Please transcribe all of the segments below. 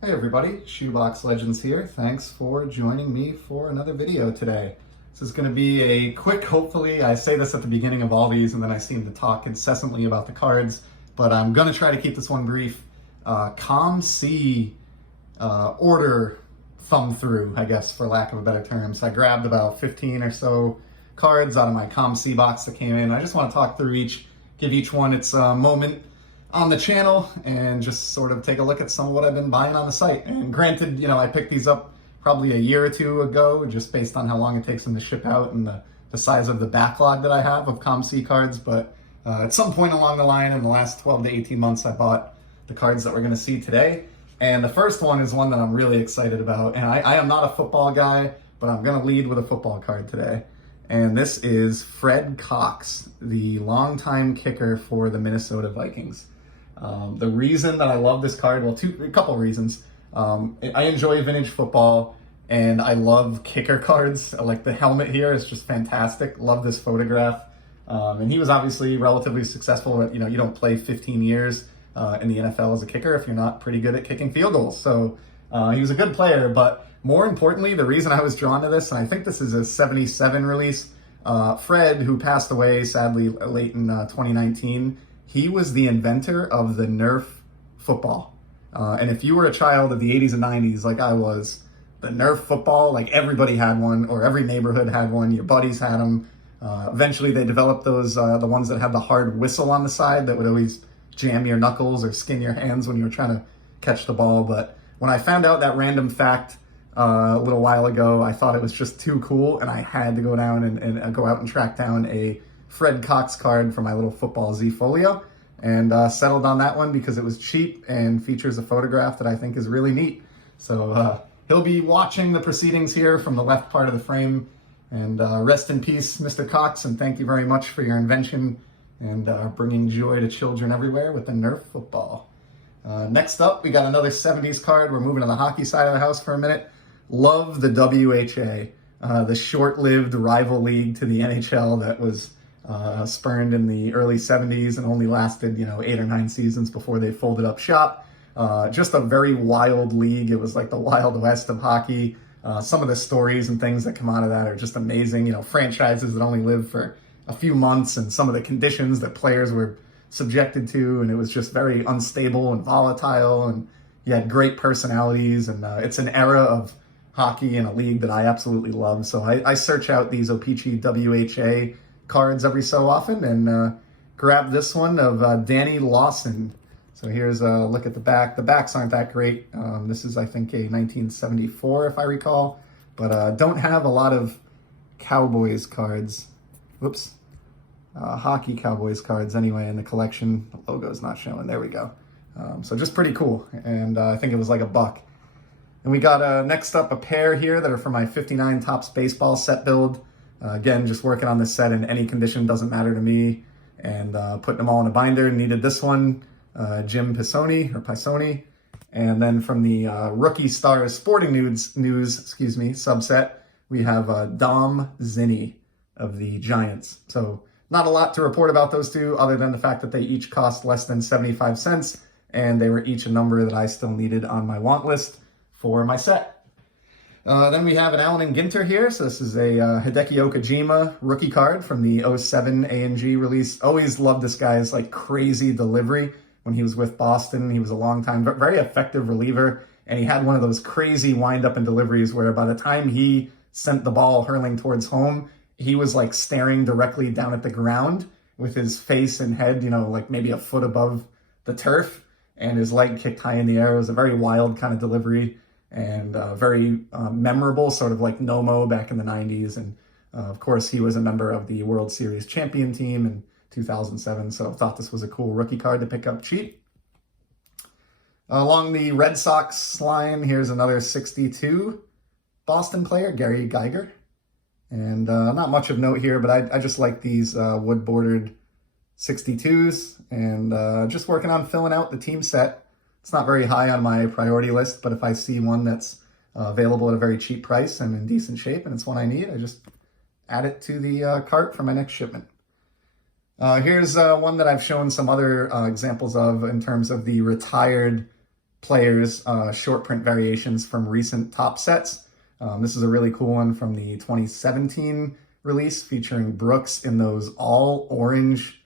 Hey everybody, Shoebox Legends here. Thanks for joining me for another video today. This is going to be a quick, hopefully, I say this at the beginning of all these and then I seem to talk incessantly about the cards, but I'm going to try to keep this one brief. COMC order thumb through, I guess, for lack of a better term. So I grabbed about 15 or so cards out of my COMC box that came in. I just want to talk through each, give each one its moment on the channel and just sort of take a look at some of what I've been buying on the site. And granted, I picked these up probably a year or two ago, just based on how long it takes them to ship out and the size of the backlog that I have of COMC cards. But at some point along the line in the last 12 to 18 months, I bought the cards that we're going to see today. And the first one is one that I'm really excited about. And I am not a football guy, but I'm going to lead with a football card today. And this is Fred Cox, the longtime kicker for the Minnesota Vikings. The reason that I love this card, well, a couple reasons. I enjoy vintage football and I love kicker cards. Like the helmet here is just fantastic. Love this photograph. And he was obviously relatively successful. But, you don't play 15 years in the NFL as a kicker if you're not pretty good at kicking field goals. So he was a good player, but more importantly, the reason I was drawn to this, and I think this is a 77 release, Fred, who passed away sadly late in 2019, he was the inventor of the NERF football. And if you were a child of the 80s and 90s like I was, the NERF football, like everybody had one, or every neighborhood had one, your buddies had them. Eventually they developed those, the ones that had the hard whistle on the side that would always jam your knuckles or skin your hands when you were trying to catch the ball. But when I found out that random fact a little while ago, I thought it was just too cool, and I had to go down and go out and track down a Fred Cox card for my little football Z folio, and settled on that one because it was cheap and features a photograph that I think is really neat. So he'll be watching the proceedings here from the left part of the frame. And rest in peace, Mr. Cox, and thank you very much for your invention and bringing joy to children everywhere with the NERF football. Next up, we got another 70s card. We're moving to the hockey side of the house for a minute. Love the WHA, the short-lived rival league to the NHL that was spurned in the early 70s and only lasted, 8 or 9 seasons before they folded up shop. Just a very wild league. It was like the Wild West of hockey. Some of the stories and things that come out of that are just amazing. Franchises that only live for a few months and some of the conditions that players were subjected to. And it was just very unstable and volatile. And you had great personalities. And it's an era of hockey in a league that I absolutely love. So I search out these O-Pee-Chee WHA cards every so often and grab this one of Danny Lawson. So here's a look at the back. The backs aren't that great. This is, I think, a 1974, if I recall, but don't have a lot of Cowboys cards. Whoops. Hockey Cowboys cards anyway in the collection. The logo's not showing. There we go. So just pretty cool. And I think it was like $1. And we got next up a pair here that are for my 59 Topps baseball set build. Again, just working on this set in any condition, doesn't matter to me. And putting them all in a binder. Needed this one, Jim Pisoni. And then from the Rookie Stars Sporting News subset, we have Dom Zinni of the Giants. So not a lot to report about those two other than the fact that they each cost less than 75 cents. And they were each a number that I still needed on my want list for my set. Then we have an Allen and Ginter here. So this is a Hideki Okajima rookie card from the 07 A&G release. Always loved this guy's like crazy delivery when he was with Boston. He was a long time, very effective reliever. And he had one of those crazy wind up and deliveries where by the time he sent the ball hurling towards home, he was like staring directly down at the ground with his face and head, like maybe a foot above the turf, and his leg kicked high in the air. It was a very wild kind of delivery. And very memorable, sort of like Nomo back in the 90s. And of course, he was a member of the World Series champion team in 2007. So I thought this was a cool rookie card to pick up cheap. Along the Red Sox line, here's another 62 Boston player, Gary Geiger. And not much of note here, but I just like these wood-bordered 62s. And just working on filling out the team set. It's not very high on my priority list, but if I see one that's available at a very cheap price and in decent shape and it's one I need, I just add it to the cart for my next shipment. Here's one that I've shown some other examples of in terms of the retired players, short print variations from recent top sets. This is a really cool one from the 2017 release featuring Brooks in those all orange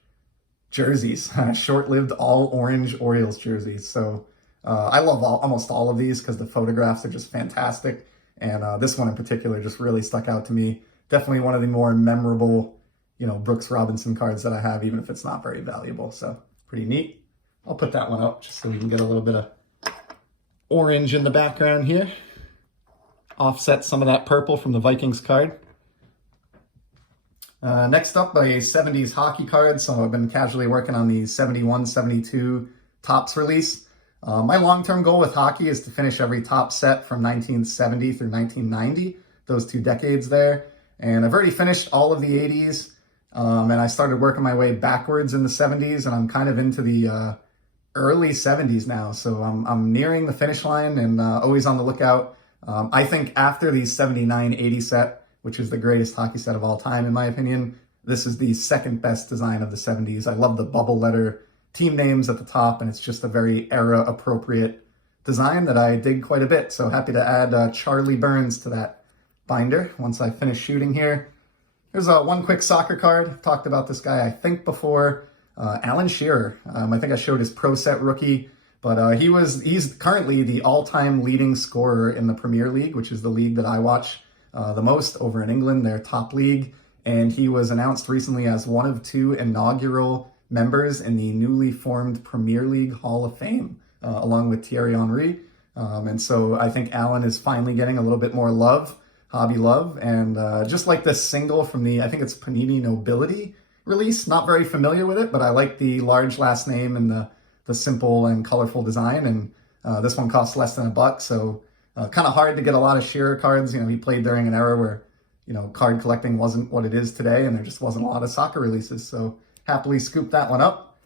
jerseys, short-lived all orange Orioles jerseys. So I love almost all of these because the photographs are just fantastic. And this one in particular just really stuck out to me. Definitely one of the more memorable, Brooks Robinson cards that I have, even if it's not very valuable. So pretty neat. I'll put that one up just so we can get a little bit of orange in the background here. Offset some of that purple from the Vikings card. Next up, a 70s hockey card. So I've been casually working on the 71, 72 Topps release. My long-term goal with hockey is to finish every top set from 1970 through 1990, those 2 decades there. And I've already finished all of the 80s, and I started working my way backwards in the 70s, and I'm kind of into the early 70s now. So I'm nearing the finish line and always on the lookout. I think after the 79-80 set, which is the greatest hockey set of all time, in my opinion, this is the second best design of the 70s. I love the bubble letter team names at the top, and it's just a very era-appropriate design that I dig quite a bit. So happy to add Charlie Burns to that binder once I finish shooting here. Here's one quick soccer card. Talked about this guy, I think, before. Alan Shearer. I think I showed his Pro Set rookie, but he's currently the all-time leading scorer in the Premier League, which is the league that I watch the most over in England, their top league. And he was announced recently as one of 2 inaugural members in the newly formed Premier League Hall of Fame, along with Thierry Henry. And so I think Alan is finally getting a little bit more love, hobby love. And just like this single from I think it's Panini Nobility release, not very familiar with it, but I like the large last name and the simple and colorful design. And this one costs less than $1, so kind of hard to get a lot of Shearer cards. He played during an era where, card collecting wasn't what it is today, and there just wasn't a lot of soccer releases. So happily scooped that one up.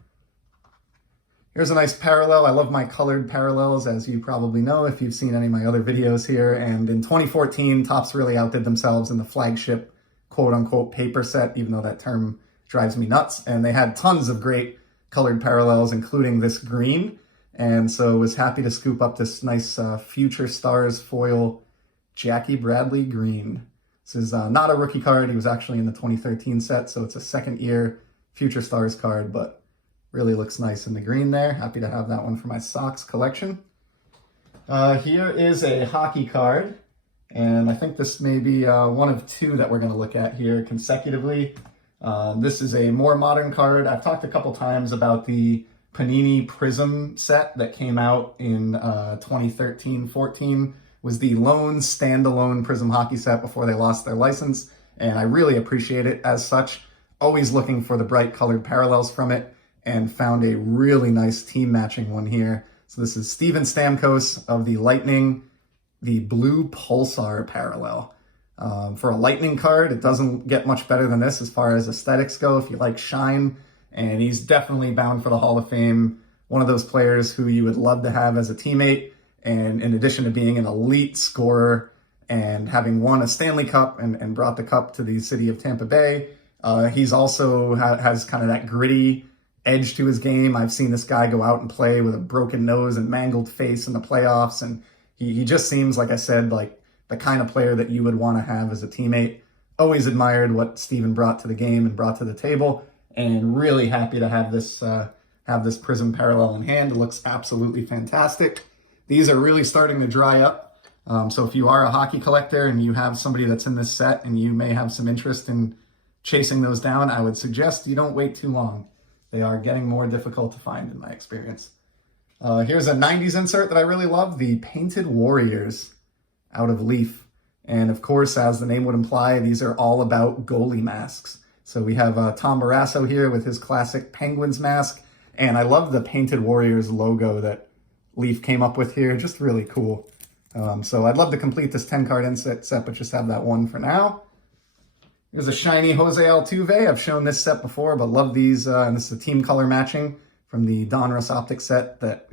Here's a nice parallel. I love my colored parallels, as you probably know if you've seen any of my other videos here. And in 2014, Topps really outdid themselves in the flagship quote-unquote paper set, even though that term drives me nuts. And they had tons of great colored parallels, including this green. And so was happy to scoop up this nice Future Stars foil Jackie Bradley green. This is not a rookie card. He was actually in the 2013 set, so it's a second-year Future Stars card, but really looks nice in the green there. Happy to have that one for my Sox collection. Here is a hockey card, and I think this may be one of 2 that we're going to look at here consecutively. This is a more modern card. I've talked a couple times about the Panini Prism set that came out in 2013-14. Was the lone standalone Prism hockey set before they lost their license, and I really appreciate it as such. Always looking for the bright colored parallels from it, and found a really nice team matching one here. So this is Steven Stamkos of the Lightning, the blue Pulsar parallel. For a Lightning card, it doesn't get much better than this as far as aesthetics go if you like shine, and he's definitely bound for the Hall of Fame. One of those players who you would love to have as a teammate, and in addition to being an elite scorer and having won a Stanley Cup and brought the cup to the city of Tampa Bay, he's also has kind of that gritty edge to his game. I've seen this guy go out and play with a broken nose and mangled face in the playoffs, and he just seems, like I said, like the kind of player that you would want to have as a teammate. Always admired what Steven brought to the game and brought to the table, and really happy to have this Prism parallel in hand. It looks absolutely fantastic. These are really starting to dry up. So if you are a hockey collector and you have somebody that's in this set and you may have some interest in chasing those down, I would suggest you don't wait too long. They are getting more difficult to find in my experience. Here's a 90s insert that I really love, the Painted Warriors out of Leaf. And of course, as the name would imply, these are all about goalie masks. So we have Tom Barrasso here with his classic Penguins mask. And I love the Painted Warriors logo that Leaf came up with here. Just really cool. So I'd love to complete this 10-card insert set, but just have that one for now. Here's a shiny Jose Altuve. I've shown this set before, but love these. And this is a team color matching from the Donruss Optic set that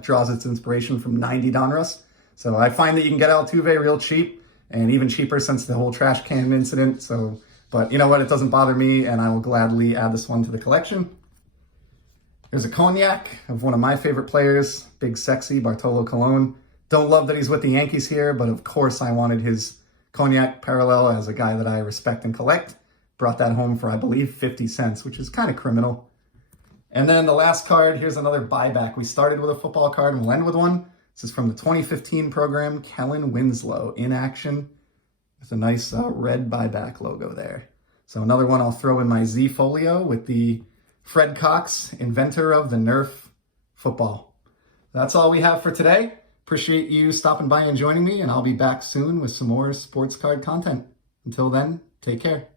draws its inspiration from 90 Donruss. So I find that you can get Altuve real cheap, and even cheaper since the whole trash can incident. But you know what? It doesn't bother me, and I will gladly add this one to the collection. There's a cognac of one of my favorite players, Big Sexy, Bartolo Colon. Don't love that he's with the Yankees here, but of course I wanted his cognac parallel as a guy that I respect and collect. Brought that home for, I believe, 50 cents, which is kind of criminal. And then the last card, here's another buyback. We started with a football card and we'll end with one. This is from the 2015 program, Kellen Winslow, in action. With a nice red buyback logo there. So another one I'll throw in my Z folio with the Fred Cox, inventor of the NERF football. That's all we have for today. Appreciate you stopping by and joining me, and I'll be back soon with some more sports card content. Until then, take care.